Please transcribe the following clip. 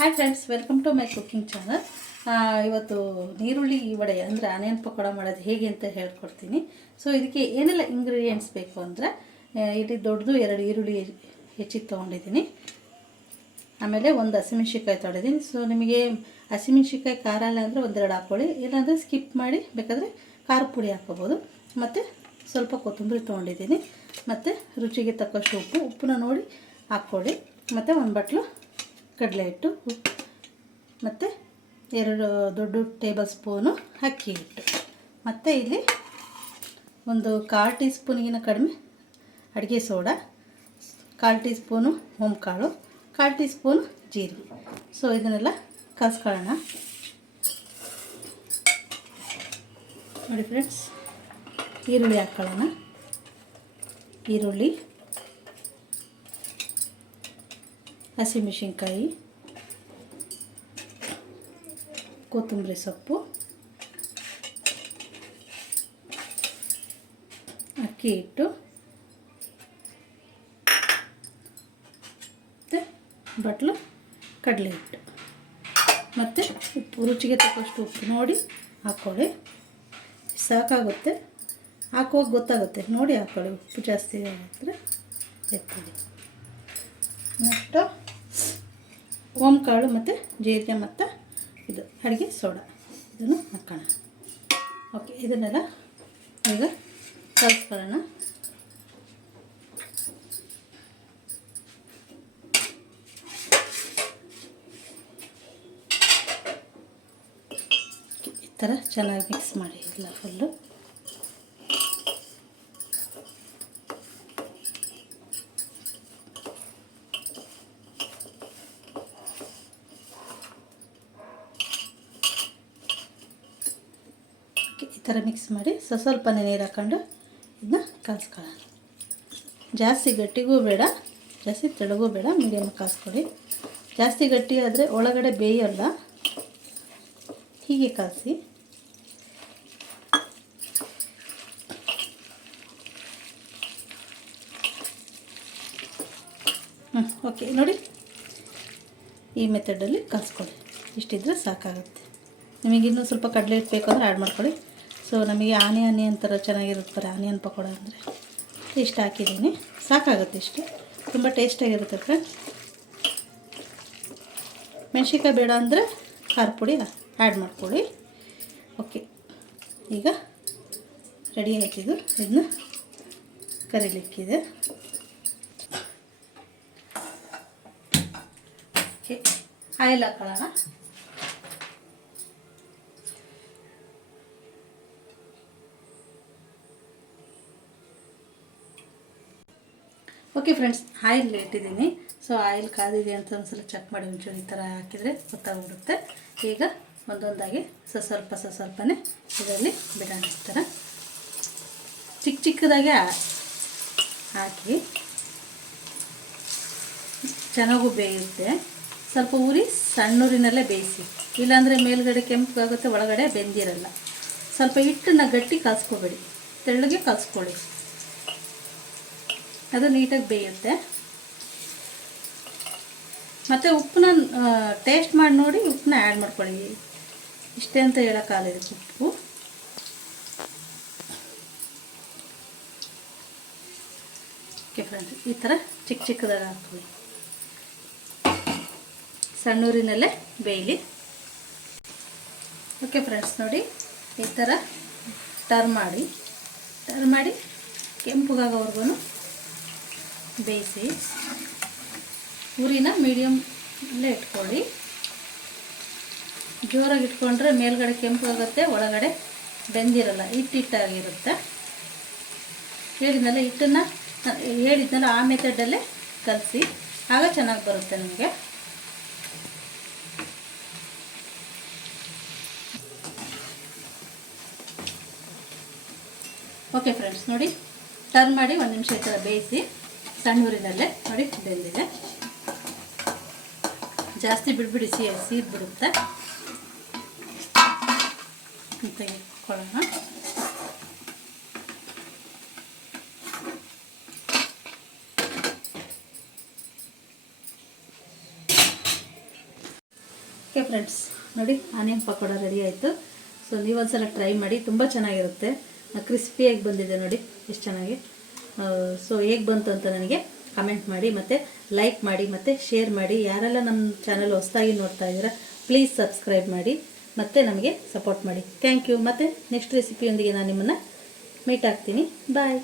Hi friends, welcome to my cooking channel. ಇವತ್ತು ನೀರುಳ್ಳಿ ವಡೆ ಅಂದರೆ ಆನಿಯನ್ ಪಕೋಡ ಮಾಡೋದು ಹೇಗೆ ಅಂತ ಹೇಳ್ಕೊಡ್ತೀನಿ. ಸೊ ಇದಕ್ಕೆ ಏನೆಲ್ಲ ಇಂಗ್ರೀಡಿಯೆಂಟ್ಸ್ ಬೇಕು ಅಂದರೆ, ಇಲ್ಲಿ ದೊಡ್ಡದು 2 ಈರುಳ್ಳಿ ಹೆಚ್ಚಿಗೆ ತೊಗೊಂಡಿದ್ದೀನಿ. ಆಮೇಲೆ ಒಂದು ಹಸಿಮೆಣ್ಸಿಕಾಯಿ ತೊಗೊಂಡಿದ್ದೀನಿ. ಸೊ ನಿಮಗೆ ಹಸಿಮೆಣ್ಸಿಕಾಯಿ ಖಾರ ಇಲ್ಲ ಅಂದರೆ 1-2 ಹಾಕ್ಕೊಳ್ಳಿ, ಇಲ್ಲಾಂದರೆ ಸ್ಕಿಪ್ ಮಾಡಿ ಬೇಕಾದರೆ ಖಾರ ಪುಡಿ ಹಾಕ್ಕೋಬೋದು. ಮತ್ತು ಸ್ವಲ್ಪ ಕೊತ್ತಂಬರಿ ತೊಗೊಂಡಿದ್ದೀನಿ. ಮತ್ತು ರುಚಿಗೆ ತಕ್ಕಷ್ಟು ಉಪ್ಪನ್ನ ನೋಡಿ ಹಾಕ್ಕೊಳ್ಳಿ. ಮತ್ತು 1 ಬಟ್ಲು ಕಡಲೆ ಹಿಟ್ಟು, ಮತ್ತು 2 ದೊಡ್ಡ ಟೇಬಲ್ ಸ್ಪೂನು ಅಕ್ಕಿ ಹಿಟ್ಟು, ಮತ್ತು ಇಲ್ಲಿ ಒಂದು 1/4 ಟೀ ಸ್ಪೂನಿಗಿನ ಕಡಿಮೆ ಅಡುಗೆ ಸೋಡಾ, 1/4 ಟೀ ಸ್ಪೂನು ಕಾಳು, 1/4 ಟೀ ಸ್ಪೂನು ಜೀರಿಗೆ. ಸೊ ಇದನ್ನೆಲ್ಲ ಕಲಿಸ್ಕೊಳ್ಳೋಣ. ನೋಡಿ ಫ್ರೆಂಡ್ಸ್, ಈರುಳ್ಳಿ ಹಾಕ್ಕೊಳ್ಳೋಣ. ಈರುಳ್ಳಿ, ಹಸಿಮೆಣಸಿನ್ಕಾಯಿ, ಕೊತ್ತಂಬರಿ ಸೊಪ್ಪು, ಅಕ್ಕಿ ಹಿಟ್ಟು, ಮತ್ತು ಬಟ್ಲು ಕಡಲೆ ಹಿಟ್ಟು, ಮತ್ತು ಉಪ್ಪು ರುಚಿಗೆ ತಕ್ಕಷ್ಟು ಉಪ್ಪು ನೋಡಿ ಹಾಕ್ಕೊಳ್ಳಿ. ಸಾಕಾಗುತ್ತೆ, ಹಾಕುವಾಗ ಗೊತ್ತಾಗುತ್ತೆ, ನೋಡಿ ಹಾಕ್ಕೊಳ್ಳಿ. ಉಪ್ಪು ಜಾಸ್ತಿ ಆಗಿದ್ರೆ ಎತ್ತಿದೆ. ನೆಕ್ಸ್ಟು ಕಾಳು ಮತ್ತು ಜೀರಿಗೆ ಮತ್ತು ಇದು ಅಡುಗೆ ಸೋಡಾ, ಇದನ್ನು ಹಾಕೋಣ. ಓಕೆ, ಇದನ್ನೆಲ್ಲ ಈಗ ಕಲಿಸ್ಕೊಳ್ಳೋಣ. ಈ ಥರ ಚೆನ್ನಾಗಿ ಮಿಕ್ಸ್ ಮಾಡಿ ಎಲ್ಲ ಫುಲ್ಲು. ಈ ಥರ ಮಿಕ್ಸ್ ಮಾಡಿ ಸ್ವಲ್ಪನೇ ನೀರು ಹಾಕ್ಕೊಂಡು ಇದನ್ನ ಕಲಿಸ್ಕೊಳ್ಳೋಣ. ಜಾಸ್ತಿ ಗಟ್ಟಿಗೂ ಬೇಡ, ಜಾಸ್ತಿ ತೆಳುಗೂ ಬೇಡ, ಮೀಡಿಯಮ್ ಕಲಿಸ್ಕೊಳ್ಳಿ. ಜಾಸ್ತಿ ಗಟ್ಟಿ ಆದರೆ ಒಳಗಡೆ ಬೇಯೋಲ್ಲ, ಹೀಗೆ ಕಲಸಿ. ಓಕೆ, ನೋಡಿ ಈ ಮೆಥಡಲ್ಲಿ ಕಲಿಸ್ಕೊಳ್ಳಿ. ಇಷ್ಟಿದ್ರೆ ಸಾಕಾಗುತ್ತೆ. ನಿಮಗಿನ್ನೂ ಸ್ವಲ್ಪ ಕಡಲೆ ಹಿಟ್ಟು ಬೇಕು ಅಂದರೆ ಆ್ಯಡ್ ಮಾಡ್ಕೊಳ್ಳಿ. ಸೊ ನಮಗೆ ಆನಿಯನ್ ಥರ ಚೆನ್ನಾಗಿರುತ್ತೆ, ಆನಿಯನ್ ಪಕೋಡ ಅಂದರೆ ಇಷ್ಟು ಹಾಕಿದ್ದೀನಿ, ಸಾಕಾಗುತ್ತೆ. ಇಷ್ಟು ತುಂಬ ಟೇಸ್ಟಾಗಿರುತ್ತೆ ಫ್ರೆಂಡ್ಸ್. ಮೆಣಸಿನ್ಕಾಯಿ ಬೇಡ ಅಂದರೆ ಖಾರ ಪುಡಿ ಆ್ಯಡ್ ಮಾಡ್ಕೊಳ್ಳಿ. ಓಕೆ, ಈಗ ರೆಡಿ ಆಯ್ತಿದ್ದು, ಇದನ್ನ ಕರಿಲಿಕ್ಕಿದೆ. ಓಕೆ, ಆಯಿಲ್ ಹಾಕೊಳ್ಳೋಣ. ಓಕೆ ಫ್ರೆಂಡ್ಸ್, ಆಯಿಲ್ ಇಟ್ಟಿದ್ದೀನಿ. ಸೊ ಆಯಿಲ್ ಕಾದಿದೆ ಅಂತ ಒಂದ್ಸಲ ಚೆಕ್ ಮಾಡಿ, ಒಂಚೂರು ಈ ಥರ ಹಾಕಿದರೆ ಗೊತ್ತಾಗ್ಬಿಡುತ್ತೆ. ಈಗ ಒಂದೊಂದಾಗಿ ಸ್ವಲ್ಪನೇ ಇದರಲ್ಲಿ ಬಿಡೋಣ. ಈ ಥರ ಚಿಕ್ಕದಾಗೆ ಹಾಕಿ ಚೆನ್ನಾಗೂ ಬೇಯುತ್ತೆ. ಸ್ವಲ್ಪ ಉರಿ ಸಣ್ಣೂರಿನಲ್ಲೇ ಬೇಯಿಸಿ, ಇಲ್ಲಾಂದರೆ ಮೇಲ್ಗಡೆ ಕೆಂಪಾಗುತ್ತೆ, ಒಳಗಡೆ ಬೆಂದಿರಲ್ಲ. ಸ್ವಲ್ಪ ಹಿಟ್ಟನ್ನು ಗಟ್ಟಿ ಕಲಿಸ್ಕೋಬೇಡಿ, ತೆಳ್ಳಗೆ ಕಲಿಸ್ಕೊಳ್ಳಿ, ಅದು ನೀಟಾಗಿ ಬೇಯುತ್ತೆ. ಮತ್ತು ಉಪ್ಪನ್ನ ಟೇಸ್ಟ್ ಮಾಡಿ ನೋಡಿ, ಉಪ್ಪನ್ನ ಆ್ಯಡ್ ಮಾಡ್ಕೊಳ್ಳಿ. ಇಷ್ಟೇ ಅಂತ ಹೇಳೋಕ್ಕಾಗಲ್ಲ, ಉಪ್ಪು. ಓಕೆ ಫ್ರೆಂಡ್ಸ್, ಈ ಥರ ಚಿಕ್ಕದಾಗಿ ಹಾಕ್ಕೊಳ್ಳಿ, ಸಣ್ಣೂರಿನಲ್ಲೇ ಬೇಯಲಿ. ಓಕೆ ಫ್ರೆಂಡ್ಸ್, ನೋಡಿ ಈ ಥರ ಟರ್ನ್ ಮಾಡಿ ಕೆಂಪಗಾಗೋವರೆಗೂ ಬೇಯಿಸಿ. ಉರಿನ ಮೀಡಿಯಮಲ್ಲೇ ಇಟ್ಕೊಳ್ಳಿ. ಜೋರಾಗಿ ಇಟ್ಕೊಂಡ್ರೆ ಮೇಲ್ಗಡೆ ಕೆಂಪು ಆಗುತ್ತೆ, ಒಳಗಡೆ ಬೆಂದಿರಲ್ಲ, ಹಿಟ್ಟಿಟ್ಟಾಗಿರುತ್ತೆ. ಹೇಳಿದ್ನಲ್ಲ ಆ ಮೆಥಡಲ್ಲೇ ಕಲಸಿ, ಆಗ ಚೆನ್ನಾಗಿ ಬರುತ್ತೆ ನಿಮಗೆ. ಓಕೆ ಫ್ರೆಂಡ್ಸ್, ನೋಡಿ ಟರ್ನ್ ಮಾಡಿ 1 ನಿಮಿಷ ಈ ಥರ ಬೇಯಿಸಿ, ಸಣ್ಣ ಊರಿನಲ್ಲೇ ನೋಡಿ ಬೆಂದಿದೆ. ಜಾಸ್ತಿ ಬಿಡ್ಬಿಡಿ, ಸೀದ್ಬಿಡುತ್ತೆ. ತೆಗೆದುಕೊಳ್ಳೋಣ. ಓಕೆ ಫ್ರೆಂಡ್ಸ್, ನೋಡಿ ಆನಿಯನ್ ಪಕೋಡ ರೆಡಿ ಆಯಿತು. ಸೊ ನೀವೊಂದ್ಸಲ ಟ್ರೈ ಮಾಡಿ, ತುಂಬ ಚೆನ್ನಾಗಿರುತ್ತೆ. ಕ್ರಿಸ್ಪಿಯಾಗಿ ಬಂದಿದೆ ನೋಡಿ ಎಷ್ಟು ಚೆನ್ನಾಗಿ. ಸೊ ಹೇಗೆ ಬಂತು ಅಂತ ನನಗೆ ಕಮೆಂಟ್ ಮಾಡಿ, ಮತ್ತು ಲೈಕ್ ಮಾಡಿ, ಮತ್ತು ಶೇರ್ ಮಾಡಿ. ಯಾರೆಲ್ಲ ನಮ್ಮ ಚಾನಲ್ ಹೊಸದಾಗಿ ನೋಡ್ತಾ ಇದ್ದೀರಾ ಪ್ಲೀಸ್ ಸಬ್ಸ್ಕ್ರೈಬ್ ಮಾಡಿ, ಮತ್ತು ನಮಗೆ ಸಪೋರ್ಟ್ ಮಾಡಿ. Thank you. ಮತ್ತು ನೆಕ್ಸ್ಟ್ ರೆಸಿಪಿಯೊಂದಿಗೆ ನಾನು ನಿಮ್ಮನ್ನು ಮೀಟ್ ಆಗ್ತೀನಿ. ಬಾಯ್.